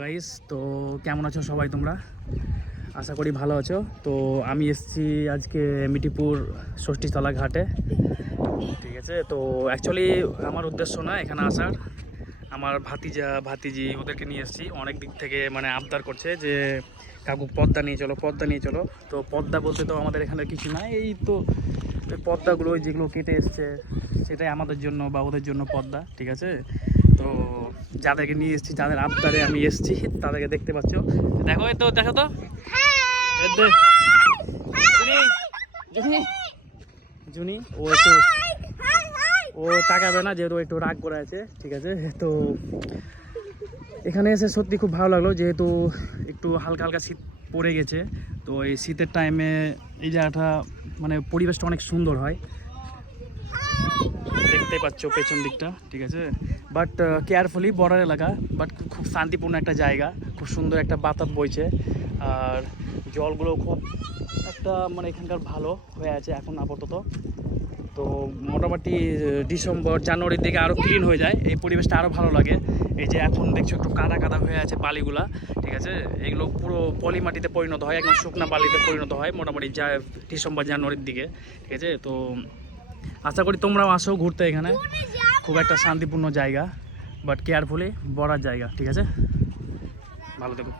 Guys, তো কেমন আছো সবাই? তোমরা আশা করি ভালো আছো। তো আমি এসেছি আজকে মিঠিপুর ষষ্ঠীতলা ঘাটে, ঠিক আছে। তো অ্যাকচুয়ালি আমার উদ্দেশ্য না এখানে আসার, আমার ভাতিজি ওদেরকে নিয়ে এসেছি। অনেক দিক থেকে মানে আবদার করছে যে কাকু পদ্মা নিয়ে চলো, পদ্মা নিয়ে চলো। তো পদ্মা বলতে তো আমাদের এখানে কিছু নাই, এই তো ওই পদ্মাগুলো যেগুলো কেটে এসছে সেটাই আমাদের জন্য বা ওদের জন্য পদ্মা, ঠিক আছে। তো যাদেরকে নিয়ে এসেছি, যাদের আবদারে আমি এসেছি তাদেরকে দেখতে পাচ্ছ। দেখো, এই তো দেখো তো, জুনি ও তাকাবে না, যেহেতু একটু রাগ করে আছে, ঠিক আছে। তো এখানে এসে সত্যি খুব ভালো লাগলো, যেহেতু একটু হালকা হালকা শীত পড়ে গেছে। তো এই শীতের টাইমে এই জায়গাটা মানে পরিবেশটা অনেক সুন্দর হয়, দেখতে পাচ্ছ পেছন দিকটা, ঠিক আছে। বাট কেয়ারফুলি বর্ডার এলাকা, বাট খুব শান্তিপূর্ণ একটা জায়গা, খুব সুন্দর একটা বাতাস বইছে। আর জলগুলো খুব একটা মানে এখানকার ভালো হয়ে আছে এখন আপাতত। তো মোটামুটি ডিসেম্বর জানুয়ারির দিকে আরও ক্লিন হয়ে যায়, এই পরিবেশটা আরও ভালো লাগে। এই যে এখন দেখছো একটু কাদা কাদা হয়ে আছে বালিগুলা, ঠিক আছে। এগুলো পুরো পলি মাটিতে পরিণত হয়, একদম শুকনা বালিতে পরিণত হয় মোটামুটি ডিসেম্বর জানুয়ারির দিকে, ঠিক আছে। তো আশা করি তোমরাও আসো ঘুরতে, এখানে খুব একটা শান্তিপূর্ণ জায়গা, বাট কেয়ারফুলি বড়ার জায়গা, ঠিক আছে। ভালো থেকো।